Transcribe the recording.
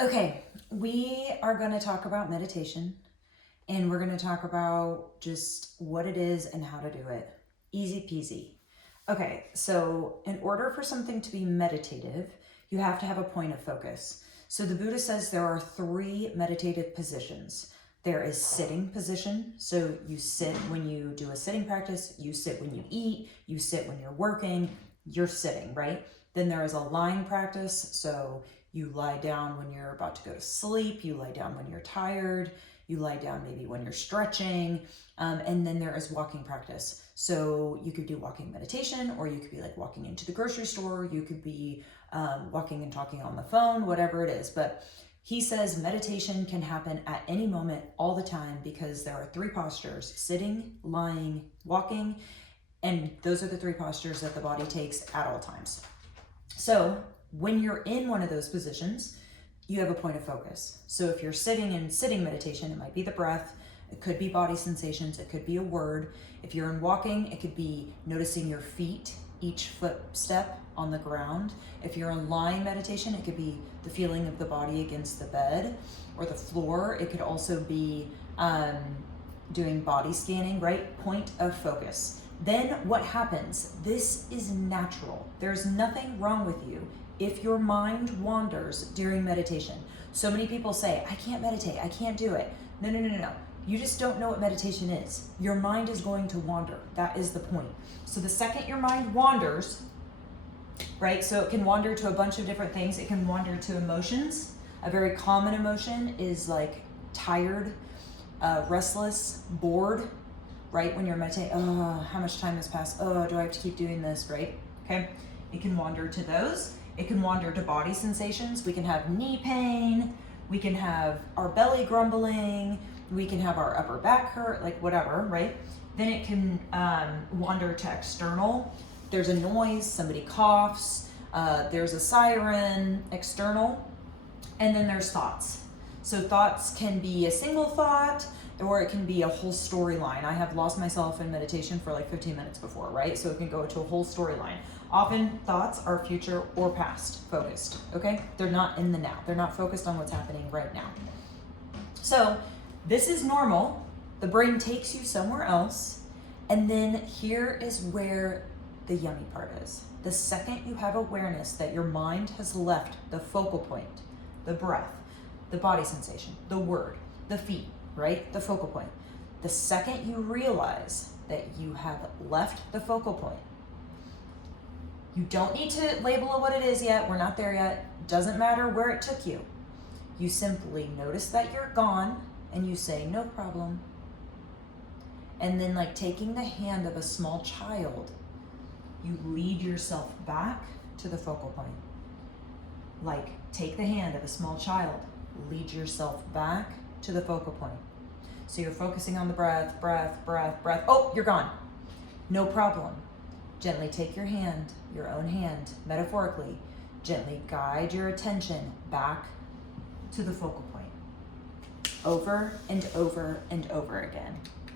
Okay, we are going to talk about meditation and we're going to talk about just what it is and how to do it. Easy peasy. Okay, so in order for something to be meditative, you have to have a point of focus. So the Buddha says there are 3 meditative positions. There is sitting position. So you sit when you do a sitting practice, you sit when you eat, you sit when you're working, you're sitting, right? Then there is a lying practice. So you lie down when you're about to go to sleep, you lie down when you're tired, you lie down maybe when you're stretching, and then there is walking practice. So you could do walking meditation, or you could be like walking into the grocery store, you could be walking and talking on the phone, whatever it is. But he says meditation can happen at any moment, all the time, because there are 3 postures: sitting, lying, walking, and those are the 3 postures that the body takes at all times. So when you're in one of those positions, you have a point of focus. So if you're sitting in sitting meditation, it might be the breath, it could be body sensations, it could be a word. If you're in walking, it could be noticing your feet, each footstep on the ground. If you're in lying meditation, it could be the feeling of the body against the bed or the floor. It could also be doing body scanning, right? Point of focus. Then what happens? This is natural. There's nothing wrong with you if your mind wanders during meditation. So many people say, I can't meditate, I can't do it. No. You just don't know what meditation is. Your mind is going to wander. That is the point. So the second your mind wanders, right? So it can wander to a bunch of different things. It can wander to emotions. A very common emotion is like tired, restless, bored, right? When you're meditating, oh, how much time has passed? Oh, do I have to keep doing this, right? Okay. It can wander to those. It can wander to body sensations. We can have knee pain. We can have our belly grumbling. We can have our upper back hurt, like whatever, right? Then it can wander to external. There's a noise, somebody coughs, there's a siren, external. And then there's thoughts. So thoughts can be a single thought, or it can be a whole storyline. I have lost myself in meditation for like 15 minutes before, right? So it can go to a whole storyline. Often thoughts are future or past focused, okay? They're not in the now. They're not focused on what's happening right now. So this is normal. The brain takes you somewhere else. And then here is where the yummy part is. The second you have awareness that your mind has left the focal point, the breath, the body sensation, the word, the feet, right? The focal point. The second you realize that you have left the focal point, you don't need to label it what it is yet. We're not there yet. Doesn't matter where it took you. You simply notice that you're gone and you say, no problem. And then, like taking the hand of a small child, you lead yourself back to the focal point. Like take the hand of a small child, lead yourself back to the focal point. So you're focusing on the breath. Oh, you're gone. No problem. Gently take your hand, your own hand, metaphorically, gently guide your attention back to the focal point. Over and over and over again.